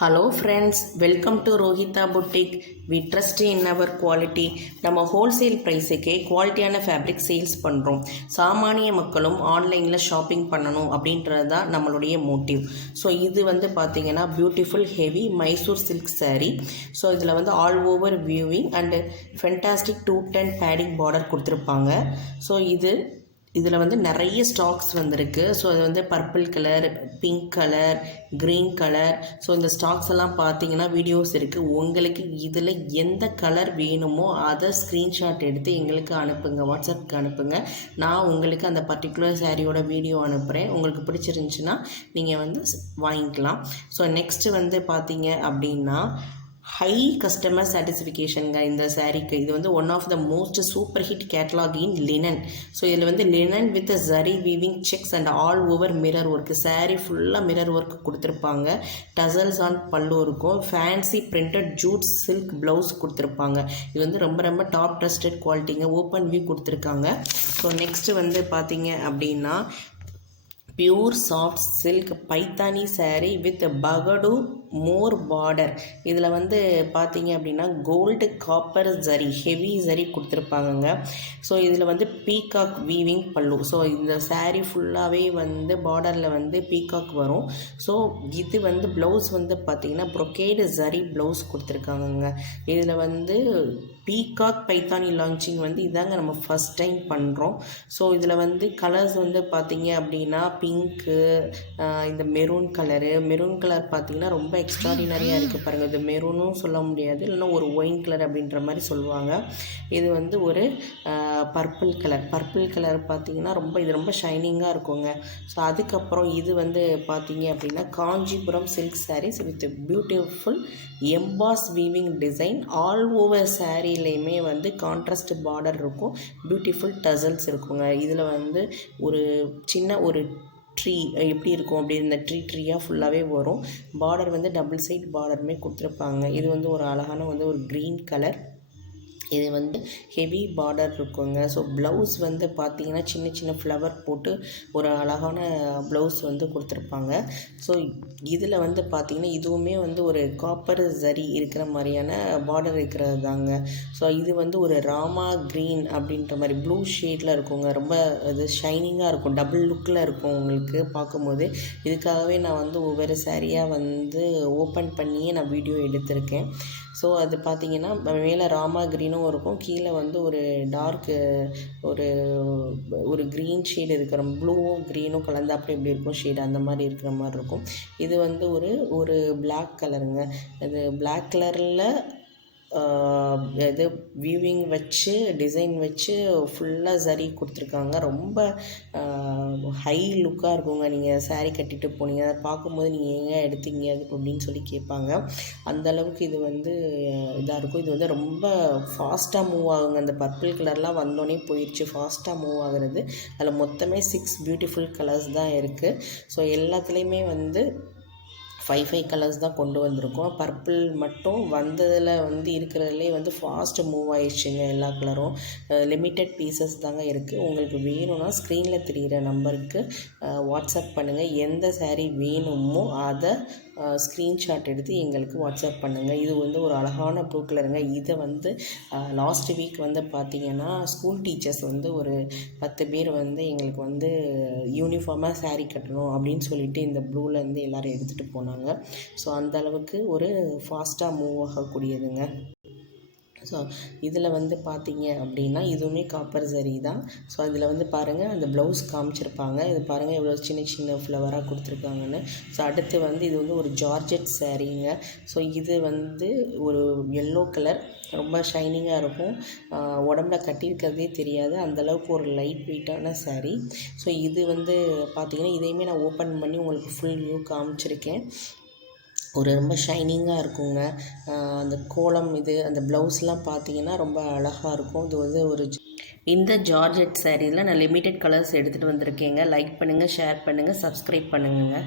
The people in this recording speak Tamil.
Hello friends, welcome to Rohita boutique. We trust in our quality. நம்ம ஹோல்சேல் ப்ரைஸுக்கே குவாலிட்டியான ஃபேப்ரிக் சேல்ஸ் பண்ணுறோம். சாமானிய மக்களும் ஆன்லைனில் ஷாப்பிங் பண்ணணும் அப்படின்றது தான் நம்மளுடைய மோட்டிவ். ஸோ இது பார்த்திங்கன்னா beautiful heavy Mysore silk saree. So இதில் all over weaving and fantastic 210 பேடிங் பார்டர் கொடுத்துருப்பாங்க. ஸோ இதில் நிறைய ஸ்டாக்ஸ் வந்திருக்கு. ஸோ அது purple colour, pink colour, green colour. So இந்த ஸ்டாக்ஸ் எல்லாம் பார்த்தீங்கன்னா வீடியோஸ் இருக்குது. உங்களுக்கு இதில் எந்த கலர் வேணுமோ அதை ஸ்க்ரீன்ஷாட் எடுத்து எங்களுக்கு அனுப்புங்க, வாட்ஸ்அப்புக்கு அனுப்புங்க. நான் உங்களுக்கு அந்த பர்டிகுலர் சாரியோட வீடியோ அனுப்புகிறேன். உங்களுக்கு பிடிச்சிருந்துச்சுன்னா நீங்கள் வாங்கிக்கலாம். ஸோ நெக்ஸ்ட்டு பார்த்தீங்க அப்படின்னா ஹை கஸ்டமர் சாட்டிஸ்ஃபிகேஷனுங்க இந்த சாரீக்கு. இது one of the most super hit catalogue in linen. So இதில் linen with zari weaving checks and all over mirror work. Sari ஃபுல்லாக மிரர் ஒர்க் கொடுத்துருப்பாங்க. டசல்ஸ் ஆன் பல்லு இருக்கும். Fancy printed jute silk blouse கொடுத்துருப்பாங்க. இது ரொம்ப ரொம்ப டாப் ட்ரஸ்டட் குவாலிட்டிங்க. ஓப்பன் வியூ கொடுத்துருக்காங்க. ஸோ நெக்ஸ்ட்டு பார்த்தீங்க அப்படின்னா pure soft silk Paithani saree with பகடு மோர் பார்டர். இதில் பார்த்தீங்க அப்படின்னா gold copper zari, heavy zari கொடுத்துருப்பாங்கங்க. So இதில் பீகாக் வீவிங் பல்லு. ஸோ இந்த saree ஃபுல்லாகவே பார்டரில் பீகாக் வரும். ஸோ இது ப்ளவுஸ் பார்த்தீங்கன்னா ப்ரொக்கேடு ஜரி ப்ளவுஸ் கொடுத்துருக்காங்கங்க. இதில் பீகாக் பைத்தானி லான்ச்சிங் இதாங்க நம்ம ஃபஸ்ட் டைம் பண்ணுறோம். ஸோ இதில் கலர்ஸ் பார்த்தீங்க அப்படின்னா பிங்க்கு, இந்த மெரூன் கலர் பார்த்தீங்கன்னா ரொம்ப எக்ஸ்ட்ராடினரியாக இருக்குது பாருங்கள். இது மெரூனும் சொல்ல முடியாது, இல்லைன்னா ஒரு ஒயின் கலர் அப்படின்ற மாதிரி சொல்லுவாங்க. இது ஒரு பர்பிள் கலர் பார்த்தீங்கன்னா இது ரொம்ப ஷைனிங்காக இருக்குங்க. ஸோ அதுக்கப்புறம் இது பார்த்தீங்க அப்படின்னா Kanchipuram silk sarees with beautiful emboss weaving design. All over சாரீலையுமே கான்ட்ராஸ்ட் பார்டர் இருக்கும். பியூட்டிஃபுல் டசல்ஸ் இருக்குங்க. இதில் ஒரு சின்ன ஒரு ட்ரீ எப்படி இருக்கும் அப்படி இந்த ட்ரீயாக ஃபுல்லாகவே வரும். பார்டர் டபுள் சைட் பார்டருமே கொடுத்துருப்பாங்க. இது ஒரு அழகான ஒரு க்ரீன் கலர். இது ஹெவி பார்டர் இருக்குங்க. ஸோ ப்ளவுஸ் பார்த்தீங்கன்னா சின்ன சின்ன ஃப்ளவர் போட்டு ஒரு அழகான ப்ளவுஸ் கொடுத்துருப்பாங்க. ஸோ இதில் பார்த்தீங்கன்னா இதுவுமே ஒரு காப்பர் ஜரி இருக்கிற மாதிரியான பார்டர் இருக்கிறது தாங்க. ஸோ இது ஒரு ராமா க்ரீன் அப்படின்ற மாதிரி ப்ளூ ஷேடில் இருக்குங்க. ரொம்ப இது ஷைனிங்காக இருக்கும், டபுள் லுக்கில் இருக்கும் உங்களுக்கு பார்க்கும்போது. இதுக்காகவே நான் ஒவ்வொரு சாரியாக ஓப்பன் பண்ணியே நான் வீடியோ எடுத்திருக்கேன். ஸோ அது பார்த்தீங்கன்னா மேலே ராமா க்ரீனும் இருக்கும், கீழே ஒரு டார்க்கு ஒரு க்ரீன் ஷேடு இருக்கிற ப்ளூவும் க்ரீனும் கலந்தாப்படி எப்படி இருக்கும் ஷேடு அந்த மாதிரி இருக்கிற மாதிரி இருக்கும். இது ஒரு பிளாக் கலருங்க. இது பிளாக் கலரில் இது வீவிங் வச்சு டிசைன் வச்சு ஃபுல்லாக சரி கொடுத்துருக்காங்க. ரொம்ப ஹை லுக்காக இருக்குங்க. நீங்கள் saree கட்டிட்டு போனீங்க, அதை பார்க்கும்போது நீங்கள் எங்கே எடுத்தீங்க அப்படின்னு சொல்லி கேட்பாங்க. அந்தளவுக்கு இது இதாக இருக்கும். இது ரொம்ப ஃபாஸ்ட்டாக மூவ் ஆகுங்க. அந்த பர்பிள் கலர்லாம் வந்தோடனே போயிடுச்சு, ஃபாஸ்ட்டாக மூவ் ஆகுறது. அதில் மொத்தமே 6 பியூட்டிஃபுல் கலர்ஸ் தான் இருக்குது. ஸோ எல்லாத்துலேயுமே 5 கலர்ஸ் தான் கொண்டு வந்திருக்கோம். பர்பிள் மட்டும் வந்ததில் இருக்கிறதுலே ஃபாஸ்ட்டு மூவ் ஆயிடுச்சுங்க. எல்லா கலரும் லிமிட்டட் பீசஸ் தாங்க இருக்குது. உங்களுக்கு வேணும்னா ஸ்க்ரீனில் தெரிகிற நம்பருக்கு வாட்ஸ்அப் பண்ணுங்கள். எந்த saree வேணுமோ அதை ஸ்க்ரீன்ஷாட் எடுத்து எங்களுக்கு வாட்ஸ்அப் பண்ணுங்கள். இது ஒரு அழகான ப்ளூ கலருங்க. இதை லாஸ்ட் வீக் பார்த்தீங்கன்னா ஸ்கூல் டீச்சர்ஸ் ஒரு 10 பேர் எங்களுக்கு யூனிஃபார்மாக saree கட்டணும் அப்படின்னு சொல்லிட்டு இந்த ப்ளூவில் எல்லோரும் எடுத்துகிட்டு போனாங்க. ஸோ அந்தளவுக்கு ஒரு ஃபாஸ்ட்டாக மூவ் ஆகக்கூடியதுங்க. ஸோ இதில் பார்த்தீங்க அப்படின்னா இதுவுமே காப்பர் சரி தான். ஸோ அதில் பாருங்கள் அந்த ப்ளவுஸ் காமிச்சிருப்பாங்க. இது பாருங்கள் எவ்வளோ சின்ன சின்ன ஃப்ளவராக கொடுத்துருக்காங்கன்னு. ஸோ அடுத்து இது ஒரு ஜார்ஜெட் சாரீங்க. ஸோ இது ஒரு எல்லோ கலர், ரொம்ப ஷைனிங்காக இருக்கும். உடம்புல கட்டியிருக்கிறதே தெரியாது, அந்தளவுக்கு ஒரு லைட் வெயிட்டான saree. ஸோ இது பார்த்திங்கன்னா இதையுமே நான் ஓப்பன் பண்ணி உங்களுக்கு ஃபுல் வியூ காமிச்சிருக்கேன். ரொம்ப ஷைனிங்காக இருக்குங்க. அந்த கோலம் அந்த ப்ளவுஸ்லாம் பார்த்தீங்கன்னா ரொம்ப அழகாக இருக்கும். இது இந்த ஜார்ஜெட் சாரியில் நான் லிமிட்டட் கலர்ஸ் எடுத்துகிட்டு வந்திருக்கேங்க. லைக் பண்ணுங்கள், ஷேர் பண்ணுங்கள், சப்ஸ்கிரைப் பண்ணுங்கள்.